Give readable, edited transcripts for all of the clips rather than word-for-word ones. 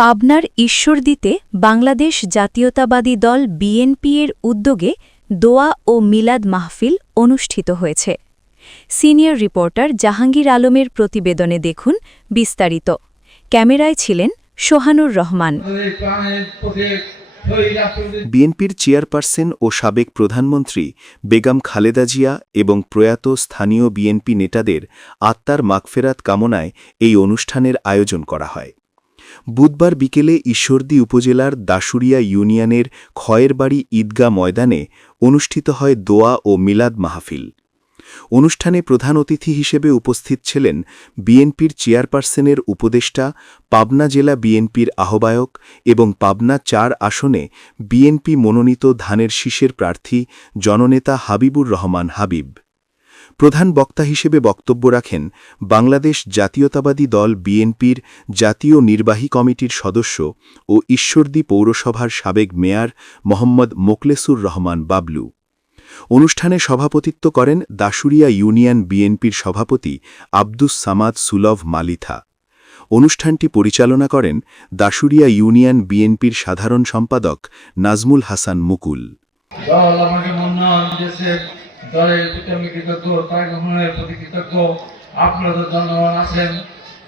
পাবনার ঈশ্বরদীতে বাংলাদেশ জাতীয়তাবাদী দল বিএনপি এর উদ্যোগে দোয়া ও মিলাদ মাহফিল অনুষ্ঠিত হয়েছে। সিনিয়র রিপোর্টার জাহাঙ্গীর আলমের প্রতিবেদনে দেখুন বিস্তারিত। ক্যামেরায় ছিলেন সোহানুর রহমান। বিএনপির চেয়ারপারসন ও সাবেক প্রধানমন্ত্রী বেগম খালেদা জিয়া এবং প্রয়াত স্থানীয় বিএনপি নেতাদের আত্মার মাগফেরাত কামনায় এই অনুষ্ঠানের আয়োজন করা হয়। বুধবার বিকেলে ঈশ্বরদী উপজেলার দাশুরিয়া ইউনিয়নের খয়েরবাড়ি ঈদগাহ ময়দানে অনুষ্ঠিত হয় দোয়া ও মিলাদ মাহফিল। অনুষ্ঠানে প্রধান অতিথি হিসেবে উপস্থিত ছিলেন বিএনপির চেয়ারপারসনের উপদেষ্টা, পাবনা জেলা বিএনপির আহ্বায়ক এবং পাবনা ৪ আসনে বিএনপি মনোনীত ধানের শীষের প্রার্থী জননেতা হাবিবুর রহমান হাবিব। প্রধান বক্তা হিসেবে বক্তব্য রাখেন বাংলাদেশ জাতীয়তাবাদী দল বিএনপির জাতীয় নির্বাহী কমিটির সদস্য ও ঈশ্বরদী পৌরসভার সাবেক মেয়র মোহাম্মদ মোকলেসুর রহমান বাবলু। অনুষ্ঠানে সভাপতিত্ব করেন দাশুরিয়া ইউনিয়ন বিএনপির সভাপতি আব্দুস সামাদ সুলভ মালিথা। অনুষ্ঠানটি পরিচালনা করেন দাশুরিয়া ইউনিয়ন বিএনপির সাধারণ সম্পাদক নাজমুল হাসান মুকুল।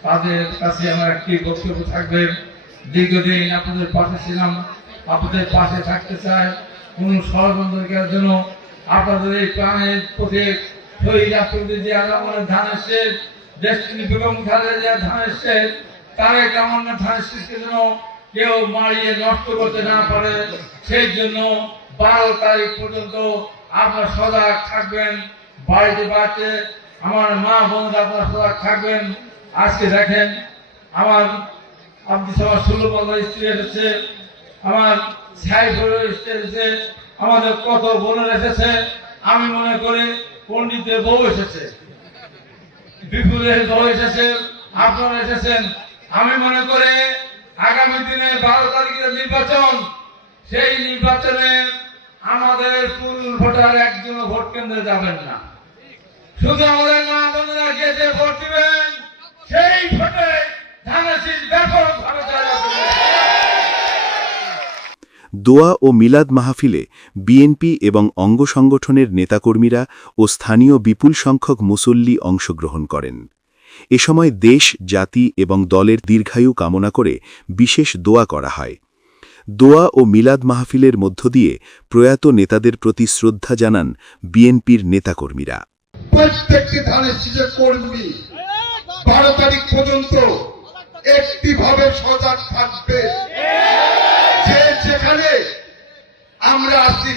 তাদের কাছে আমার একটি বক্তব্য থাকবে। দীর্ঘদিন আপনাদের পাশে ছিলাম, আপনাদের পাশে থাকতে চাই। কোন ষড়যন্ত্রের জন্য আপনাদের এই প্রাণের প্রতীক শহীদ রাষ্ট্রপতি জিয়া রহমানের ধানের শেষ, দেশটিনী বেগম খালেদা জিয়ার ধানের শেষ, তারেক রহমানের ধানের শেষকে যেন কেউ মারিয়ে নষ্ট করতে না পারে, সেই জন্য 12 তারিখ পর্যন্ত আপনারা সজাগ থাকবেন। বাড়িতে বাড়িতে আমার মা বোনরা আপনারা সজাগ থাকবেন। আজকে দেখেন আমার আব্দুল সামাদ সুলভ স্ত্রী এসেছে, আমার সাইফুল এসেছে, আমাদের কত বোনের এসেছে। আমি মনে করি পণ্ডিতের বউ এসেছে, বিপুলের বউ এসেছে, আপনারা এসেছেন। আমি মনে করি আগামী দিনে 12 তারিখের নির্বাচন, সেই নির্বাচনে আমাদের পুরুষ ভোটার একজনও ভোট কেন্দ্রে যাবেন না, শুধু আমাদের মা বোনেরা গেছে ভোট দিবেন। সেই ভোটে ধানের শীষ ব্যাপকভাবে দোয়া ও মিলাদ মাহফিলে বিএনপি এবং অঙ্গ সংগঠনের নেতাকর্মীরা ও স্থানীয় বিপুল সংখ্যক মুসল্লি অংশগ্রহণ করেন। এ সময় দেশ, জাতি এবং দলের দীর্ঘায়ু কামনা করে বিশেষ দোয়া করা হয়। দোয়া ও মিলাদ মাহফিলের মধ্য দিয়ে প্রয়াত নেতাদের প্রতি শ্রদ্ধা জানান বিএনপির নেতাকর্মীরা। প্রত্যেকটি ধানের শীষের কর্মী 12 তারিখ পর্যন্ত একটিভাবে সজাগ থাকবে। যেখানে আমরা আছি,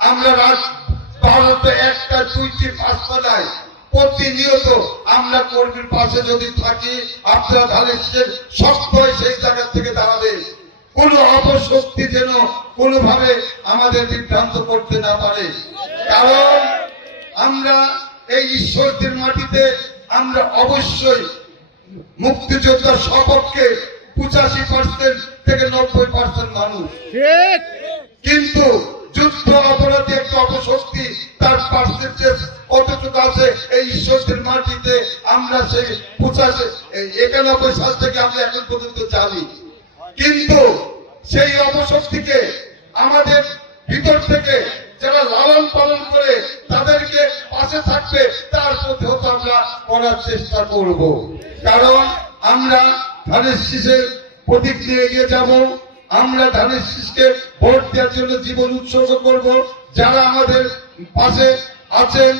আমরা ভারতে 1টা 2টি 5টা নাই, প্রতিনিয়ত আমরা কর্মীর পাশে যদি থাকি, আপনারা ধানের শীষের শক্ত হয়ে সেই জায়গা থেকে দাঁড়াবে। কোন অপশক্তি যেন কোনোভাবে আমাদের বিভ্রান্ত করতে না পারে। কারণ আমরা এই ঈশ্বরদের মাটিতে আমরা অবশ্যই মুক্তিযোদ্ধার সপক্ষে 85% থেকে 90% মানুষ, কিন্তু যুদ্ধ অপরাধী একটা অপশক্তি, তার পার্সেন্টেজ কতটুকু আছে এই ঈশ্বরদের মাটিতে আমরা সেই 91 সাল থেকে আমরা এখন পর্যন্ত জানি। কিন্তু সেই অপশক্তিকে আমাদের ভিতর থেকে যারা লালন পালন করে তাদেরকে পাশে থাকবে, তার প্রতি আমরা করার চেষ্টা করব। কারণ আমরা ধানের শীষের প্রতীক নিয়ে এগিয়ে যাব। আমরা ধানের শীষকে ভোট দেওয়ার জন্য জীবন উৎসর্গ করব। যারা আমাদের পাশে আছেন,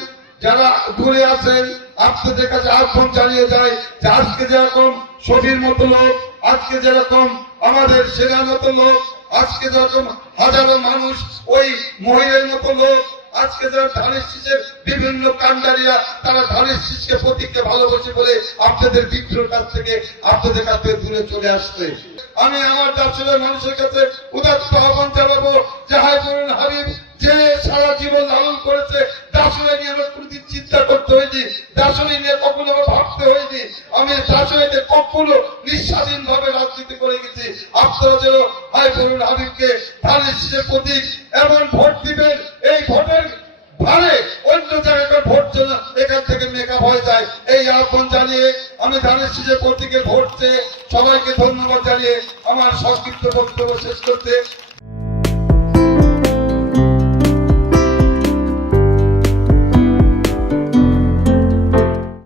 যারা দূরে আছেন, আপনাদের কাছে আহ্বান জানিয়ে যায় যে আজকে যেরকম ছবির মতো লোক, আজকে যেরকম আমাদের সেনার মতো লোক, আজকে যেরকম হাজারো মানুষ ওই মহিলার মতো লোক, আজকে যারা ধানের শীষের বিভিন্ন কান্ডারিয়া, তারা ধানের শীষকে প্রতীককে ভালোবাসে বলে আপনাদের বিদ্রোহের কাছ থেকে আপনাদের কাছে দূরে চলে আসছে। আমি আমার দার্শনিক মানুষের কাছে উদাত্ত আহ্বান জানাবো যে হাবিবুর হাবিব যে সারা জীবন লালন করেছে, দার্শনিক নিয়ে প্রতিদিন চিন্তা করতে হয়নি, দার্শনিক নিয়ে কখনো ভাবতে হয়নি। আমি দার্শনিকদের কখনো নিঃস্বাধীন ভাবে রাজনীতি করে গেছি। আপনারা যেন হাবিবুর হাবিবকে ধানের শীষের প্রতীক এমন ভোট দিবেন, এই ভোটের ভারে অন্য জায়গায় ভোট যেন এখান থেকে মেকআপ হয়ে যায়, এই আহ্বান জানিয়ে আমি জানাচ্ছি যে প্রতীকে ভোট চেয়ে সবাইকে ধন্যবাদ জানিয়ে আমার সংক্ষিপ্ত বক্তব্য শেষ করতে